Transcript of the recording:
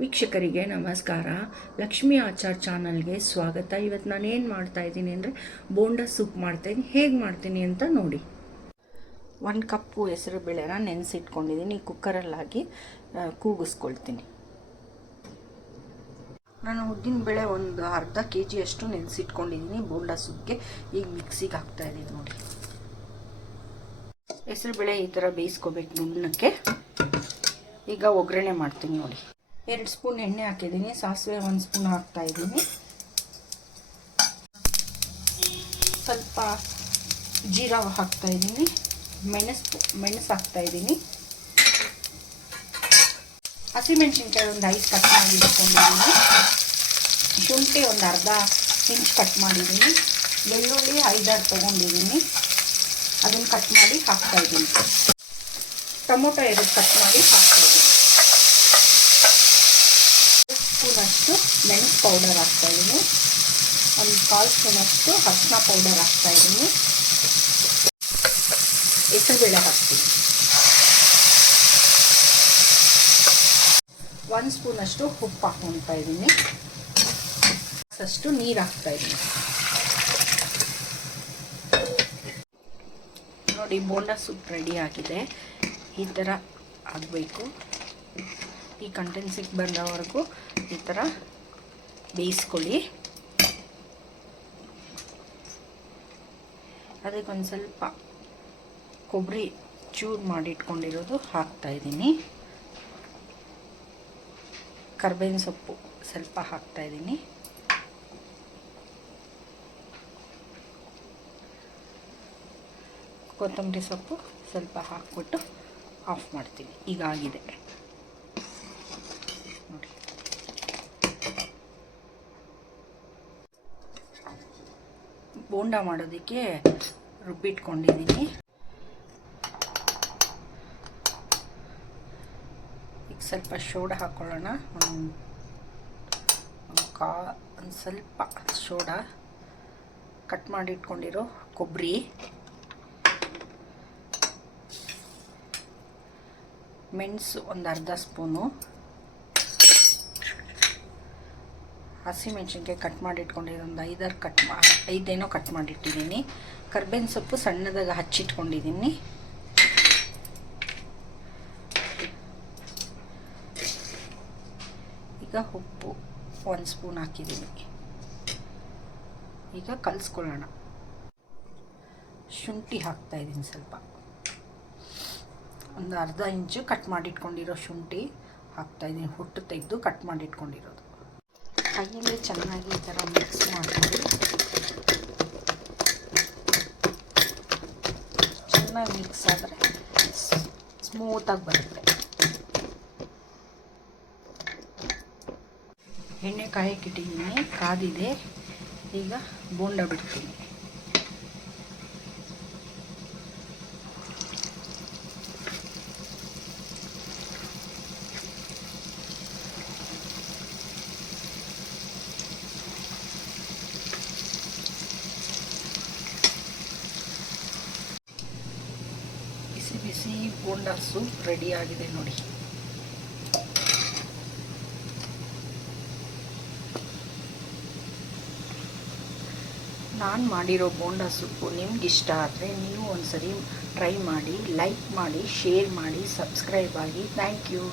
ವೀಕ್ಷಕರಿಗೆ ನಮಸ್ಕಾರ. ಲಕ್ಷ್ಮಿ ಆಚಾರ್ ಚಾನಲ್ಗೆ ಸ್ವಾಗತ. ಇವತ್ತು ನಾನು ಏನು ಮಾಡ್ತಾಯಿದ್ದೀನಿ ಅಂದರೆ ಬೋಂಡ ಸೂಪ್ ಮಾಡ್ತಾಯಿದ್ದೀನಿ. ಹೇಗೆ ಮಾಡ್ತೀನಿ ಅಂತ ನೋಡಿ. 1 ಕಪ್ಪು ಹೆಸರು ಬೇಳೆನ ನೆನೆಸಿಟ್ಕೊಂಡಿದ್ದೀನಿ. ಕುಕ್ಕರಲ್ಲಾಗಿ ಕೂಗಿಸ್ಕೊಳ್ತೀನಿ. ನಾನು ಉದ್ದಿನ ಬೇಳೆ ಒಂದು ಅರ್ಧ kg ಅಷ್ಟು ನೆನೆಸಿಟ್ಕೊಂಡಿದ್ದೀನಿ ಬೋಂಡ ಸೂಪ್ಗೆ. ಈಗ ಮಿಕ್ಸಿಗೆ ಹಾಕ್ತಾಯಿದ್ದೀನಿ ನೋಡಿ. ಹೆಸರು ಬೇಳೆ ಈ ಥರ ಬೇಯಿಸ್ಕೋಬೇಕು ನುಣ್ಣಕ್ಕೆ. ಈಗ ಒಗ್ಗರಣೆ ಮಾಡ್ತೀನಿ ನೋಡಿ. 2 ಸ್ಪೂನ್ ಎಣ್ಣೆ ಹಾಕಿದ್ದೀನಿ. ಸಾಸಿವೆ 1 ಸ್ಪೂನ್ ಹಾಕ್ತಾಯಿದ್ದೀನಿ. ಸ್ವಲ್ಪ ಜೀರಾ ಹಾಕ್ತಾಯಿದ್ದೀನಿ. ಮೆಣಸು ಹಾಕ್ತಾಯಿದ್ದೀನಿ. ಹಸಿಮೆಣಸಿನ್ಕಾಯಿ ಒಂದು 5 ಕಟ್ ಮಾಡಿ ಇಟ್ಕೊಂಡಿದ್ದೀನಿ. ಶುಂಠಿ ಒಂದು ಅರ್ಧ ಇಂಚ್ ಕಟ್ ಮಾಡಿದ್ದೀನಿ. ಬೆಳ್ಳುಳ್ಳಿ 5-6 ತೊಗೊಂಡಿದ್ದೀನಿ. ಅದನ್ನು ಕಟ್ ಮಾಡಿ ಹಾಕ್ತಾಯಿದ್ದೀನಿ. ಟೊಮೊಟೊ 2 ಕಟ್ ಮಾಡಿ ಹಾಕ್ತಾಯಿದ್ದೀನಿ. 1 ಸ್ಪೂನಷ್ಟು ಮೆಣಸು ಪೌಡರ್ ಹಾಕ್ತಾಯಿದ್ದೀನಿ. ಒಂದು 1/4 ಸ್ಪೂನಷ್ಟು ಅರಿಶಿನ ಪೌಡರ್ ಹಾಕ್ತಾಯಿದ್ದೀನಿ. ಹೆಸರುಬೇಳೆ ಹಾಕ್ತೀನಿ. 1 ಸ್ಪೂನಷ್ಟು ಉಪ್ಪು ಹಾಕ್ಕೊಳ್ತಾ ಇದ್ದೀನಿ. ಅಷ್ಟು ನೀರು ಹಾಕ್ತಾಯಿದ್ದೀನಿ. ನೋಡಿ, ಬೋಂಡ ಸೂಪ್ ರೆಡಿ ಆಗಿದೆ. ಈ ಥರ ಆಗಬೇಕು. ಈ ಕಂಟೆನ್ಸಿಗೆ ಬಂದವರೆಗೂ ಈ ಥರ ಬೇಯಿಸ್ಕೊಳ್ಳಿ. ಅದಕ್ಕೊಂದು ಸ್ವಲ್ಪ ಕೊಬ್ಬರಿ ಚೂರು ಮಾಡಿಟ್ಕೊಂಡಿರೋದು ಹಾಕ್ತಾಯಿದ್ದೀನಿ. ಕರ್ಬೇವಿನ ಸೊಪ್ಪು ಸ್ವಲ್ಪ ಹಾಕ್ತಾಯಿದ್ದೀನಿ. ಕೊತ್ತಂಬರಿ ಸೊಪ್ಪು ಸ್ವಲ್ಪ ಹಾಕ್ಬಿಟ್ಟು ಆಫ್ ಮಾಡ್ತೀನಿ. ಈಗ ಆಗಿದೆ ನೋಡಿ. ಬೋಂಡ ಮಾಡೋದಕ್ಕೆ ರುಬ್ಬಿಟ್ಕೊಂಡಿದ್ದೀನಿ. ಈಗ ಸ್ವಲ್ಪ ಸೋಡಾ ಹಾಕ್ಕೊಳ್ಳೋಣ. ಒಂದು ಸ್ವಲ್ಪ ಸೋಡಾ, ಕಟ್ ಮಾಡಿ ಇಟ್ಕೊಂಡಿರೋ ಕೊಬ್ಬರಿ, ಮೆಣಸು ಒಂದು ಅರ್ಧ ಸ್ಪೂನು, ಹಸಿಮೆಣಸಿನ್ಕಾಯಿ ಕಟ್ ಮಾಡಿ ಇಟ್ಕೊಂಡಿರೋ ಒಂದು 5 ಕಟ್ ಮಾಡಿಟ್ಟಿದ್ದೀನಿ. ಕರ್ಬೇವಿನ ಸೊಪ್ಪು ಸಣ್ಣದಾಗಿ ಹಚ್ಚಿಟ್ಕೊಂಡಿದ್ದೀನಿ. ಈಗ ಉಪ್ಪು 1 ಸ್ಪೂನ್ ಹಾಕಿದ್ದೀನಿ. ಈಗ ಕಲಿಸ್ಕೊಳ್ಳೋಣ. ಶುಂಠಿ ಹಾಕ್ತಾಯಿದ್ದೀನಿ. ಸ್ವಲ್ಪ ಒಂದು ಅರ್ಧ ಇಂಚು ಕಟ್ ಮಾಡಿಟ್ಕೊಂಡಿರೋ ಶುಂಠಿ ಹಾಕ್ತಾಯಿದ್ದೀನಿ. ಹುಟ್ಟು ತೆಗೆದು ಕಟ್ ಮಾಡಿಟ್ಕೊಂಡಿರೋದು. ಕೈಯಲ್ಲಿ ಚೆನ್ನಾಗಿ ಈ ಥರ ಮಿಕ್ಸ್ ಮಾಡ್ಕೊಂಡು ಚೆನ್ನಾಗಿ ಮಿಕ್ಸ್ ಆದರೆ ಸ್ಮೂತಾಗಿ ಬರುತ್ತೆ. ಎಣ್ಣೆ ಕಾಯಕ್ಕಿಟ್ಟಿದ್ದೀನಿ, ಕಾದಿದೆ. ಈಗ ಬೋಂಡ ಬಿಡ್ತೀನಿ. ಬಿಸಿ ಬೋಂಡ ಸೂಪ್ ರೆಡಿ ಆಗಿದೆ ನೋಡಿ. ನಾನು ಮಾಡಿರೋ ಬೋಂಡ ಸೂಪು ನಿಮ್ಗೆ ಇಷ್ಟ ಆದರೆ ನೀವು ಒಂದ್ಸರಿ ಟ್ರೈ ಮಾಡಿ, ಲೈಕ್ ಮಾಡಿ, ಶೇರ್ ಮಾಡಿ, ಸಬ್ಸ್ಕ್ರೈಬ್ ಆಗಿ. Thank you.